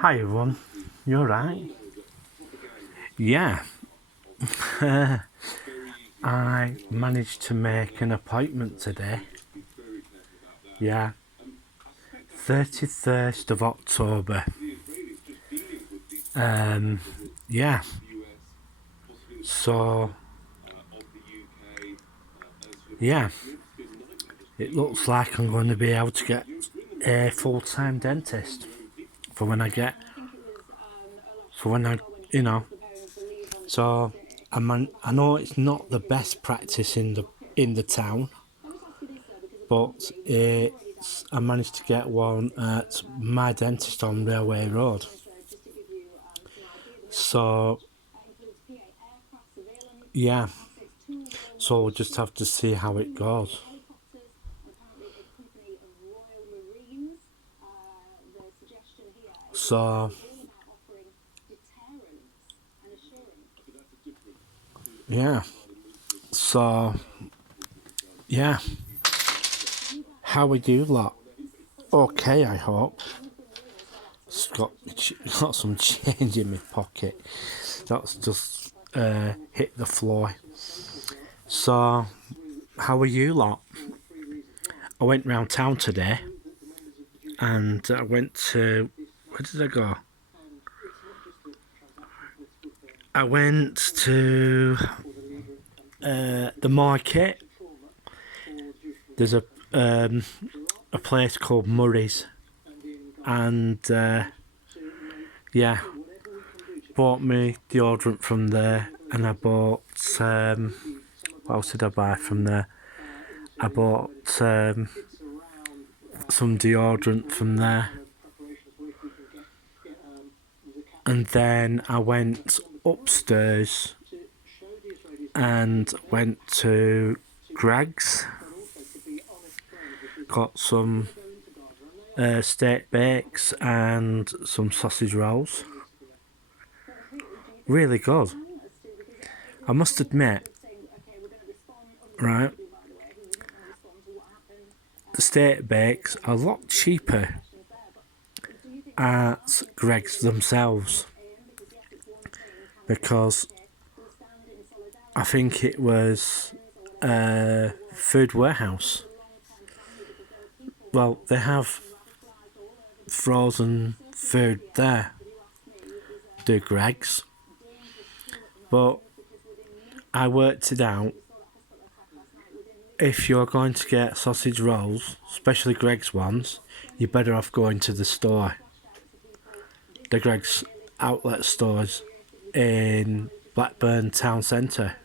Hi everyone, you alright? Yeah, I managed to make an appointment today. Yeah, 31st of October. Yeah, so, yeah, it looks like I'm going to be able to get a full-time dentist for when I get, for when I, you know, so I know it's not the best practice in the town, but I managed to get one at my dentist on Railway Road. So yeah, so we'll just have to see how it goes. So yeah, so yeah, how are you lot? Okay, I hope. Got some change in my pocket. That's just hit the floor. So, how are you lot? I went round town today, and I went to, where did I go? I went to the market. There's a place called Murray's, and yeah, bought me deodorant from there, and I bought what else did I buy from there? I bought some deodorant from there, and then I went upstairs and went to Greg's, got some steak bakes and some sausage rolls. Really good. I must admit, right, the steak bakes are a lot cheaper at Greg's themselves, because I think it was Food Warehouse. Well, they have frozen food there, do Greg's, but I worked it out. If you're going to get sausage rolls, especially Greg's ones, you're better off going to the store. The Greg's outlet stores in Blackburn Town Centre.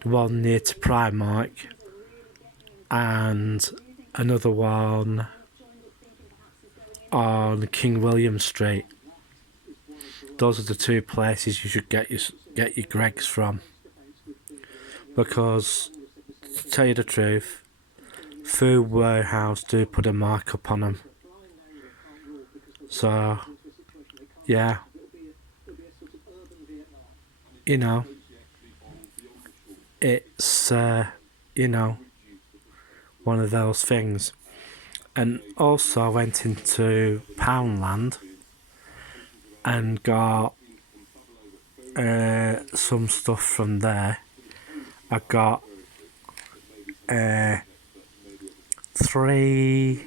The one near to Primark, and another one on King William Street. Those are the two places you should get your Greg's from. Because, to tell you the truth, Food Warehouse do put a markup on them. So, yeah. You know, it's, one of those things. And also I went into Poundland and got some stuff from there. I got 3.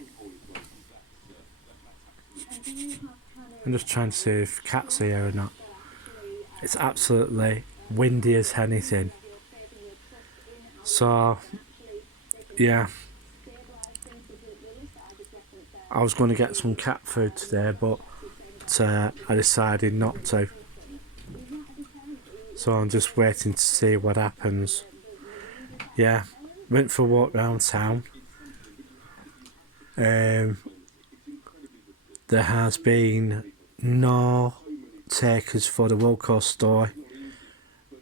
I'm just trying to see if Cat's here or not. It's absolutely windy as anything. So, yeah. I was going to get some cat food today, but I decided not to. So I'm just waiting to see what happens. Yeah, went for a walk round town. There has been no takers for the Wilko store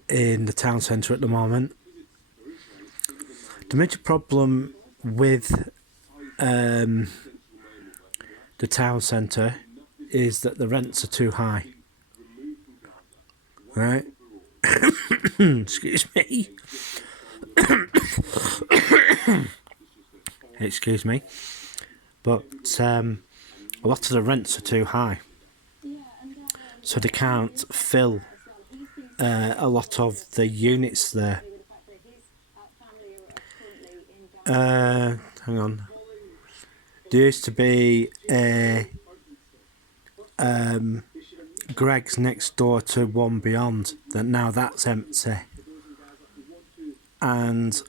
in the town centre at the moment. The major problem with the town centre is that the rents are too high. Right? Excuse me. Excuse me. But a lot of the rents are too high. so they can't fill a lot of the units there. Hang on. There used to be a Greg's next door to One Beyond. That now that's empty, and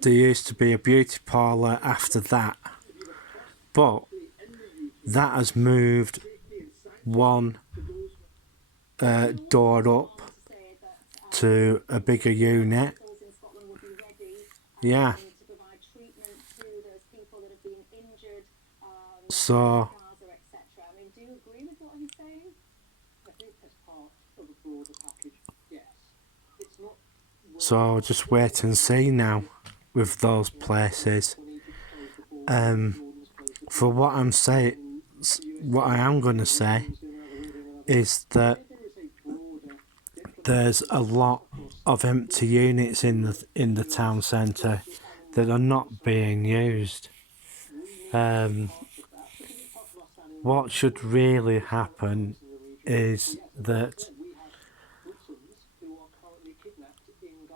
there used to be a beauty parlour after that, but that has moved one door up to a bigger unit. Yeah. So just wait and see now with those places. For what I'm saying, what I am going to say is that there's a lot of empty units in the town centre that are not being used. What should really happen is that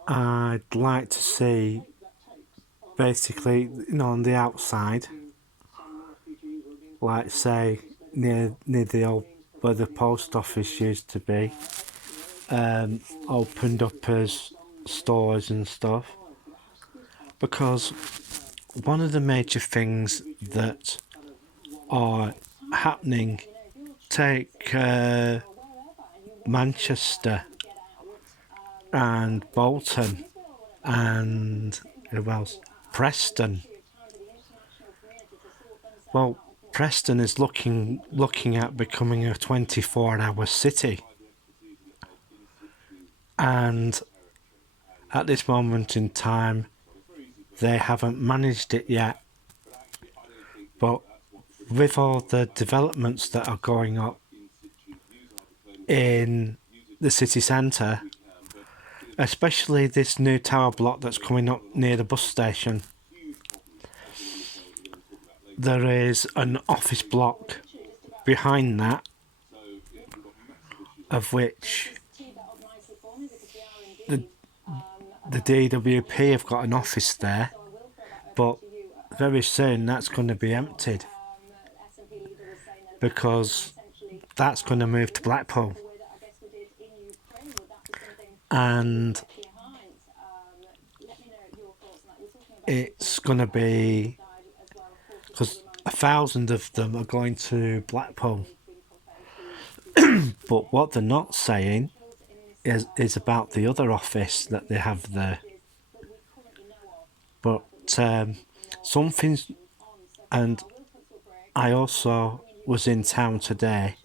I'd like to see, basically, on the outside, like say near the old where the post office used to be, opened up as stores and stuff, because one of the major things that are happening, take Manchester and Bolton and who else? Preston. Well, Preston is looking at becoming a 24-hour city, and at this moment in time they haven't managed it yet. But with all the developments that are going up in the city centre, especially this new tower block that's coming up near the bus station, there is an office block behind that, of which the DWP have got an office there, but very soon that's going to be emptied because that's going to move to Blackpool. And it's going to be, because 1,000 of them are going to Blackpool. But what they're not saying is about the other office that they have there. But something's, and I also was in town today,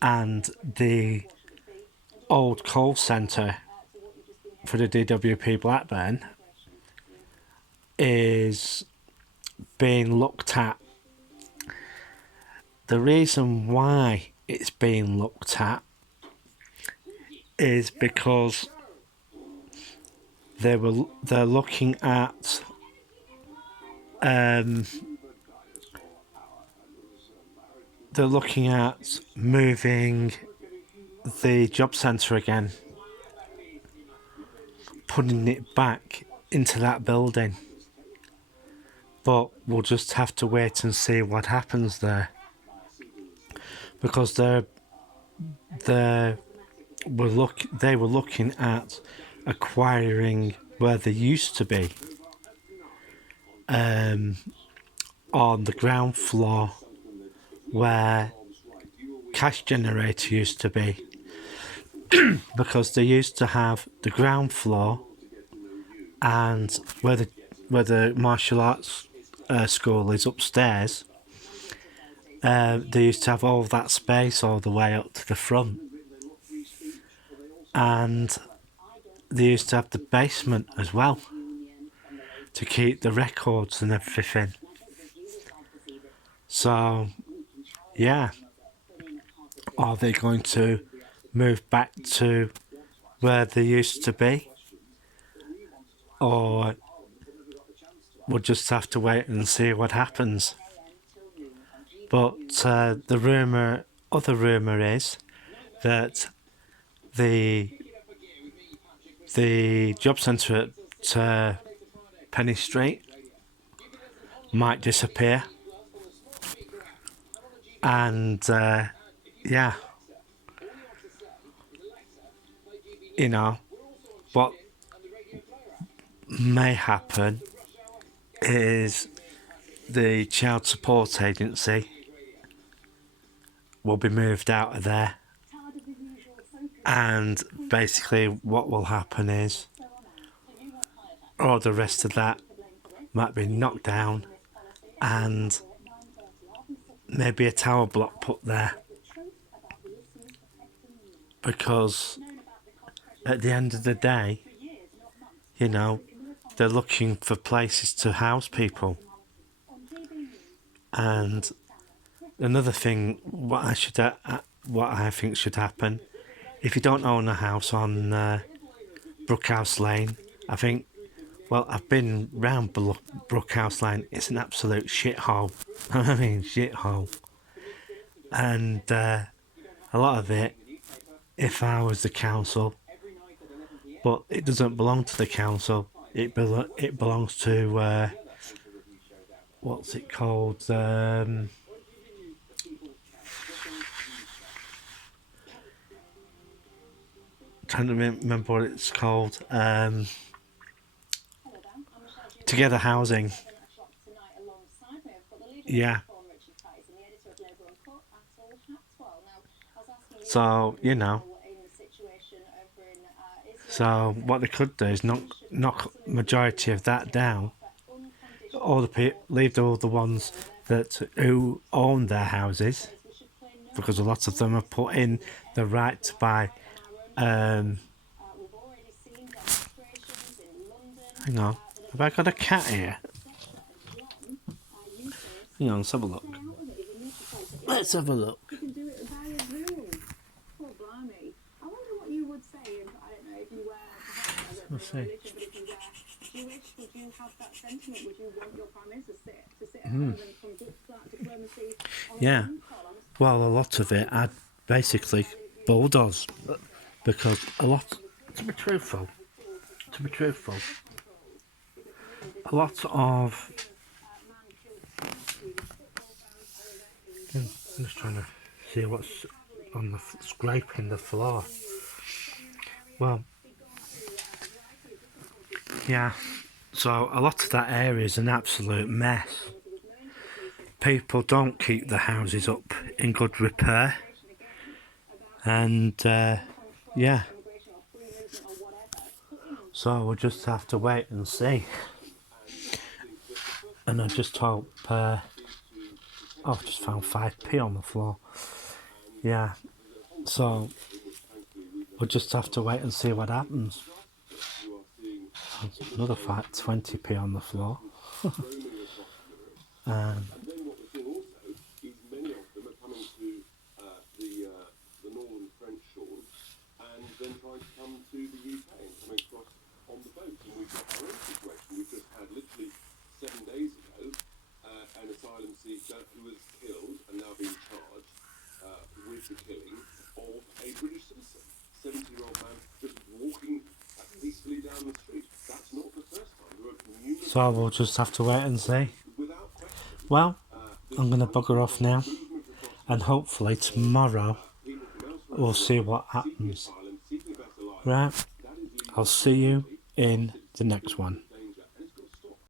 and the old call centre for the DWP Blackburn is being looked at. The reason why it's being looked at is because they're looking at moving the job centre again, putting it back into that building. But we'll just have to wait and see what happens there, because they were looking at acquiring where they used to be, on the ground floor where Cash Generator used to be, because they used to have the ground floor, and where the martial arts school is upstairs, they used to have all that space all the way up to the front, and they used to have the basement as well to keep the records and everything. So yeah, are they going to move back to where they used to be, or we'll just have to wait and see what happens? But the rumour other rumour is that the job centre at Penny Street might disappear, and yeah, you know, what may happen is the child support agency will be moved out of there, and basically what will happen is all the rest of that might be knocked down and maybe a tower block put there, because at the end of the day, you know, they're looking for places to house people. And another thing, what I think should happen, if you don't own a house on Brookhouse Lane, I think, well, I've been round Brookhouse Lane. It's an absolute shithole. I mean, shithole. And a lot of it, if I was the council, but it doesn't belong to the council. It belongs to what's it called? Trying to remember what it's called. Together Housing. Yeah. So, you know. So what they could do is knock majority of that down. Leave all the ones who own their houses, because a lot of them have put in the right to buy. Hang on, have I got a cat here? Hang on, let's have a look. Let's have a look. Let's see. Yeah. Well, a lot of it I'd basically bulldoze, because a lot, to be truthful, a lot of, I'm just trying to see what's on the scraping the floor. Well, yeah, so a lot of that area is an absolute mess. People don't keep the houses up in good repair, and yeah, so we'll just have to wait and see. And I just hope I've just found 5p on the floor. Yeah, so we'll just have to wait and see what happens. Another 20p on the floor. Then trying to come to the UK and coming across on the boat. And we've got our own situation. We've just had literally 7 days ago an asylum seeker who was killed and now being charged with the killing of a British citizen. 70-year-old man just walking peacefully down the street. That's not the first time. So we'll just have to wait and see. Well, I'm going to bugger off now, and hopefully tomorrow we'll see what happens. Right, I'll see you in the next one.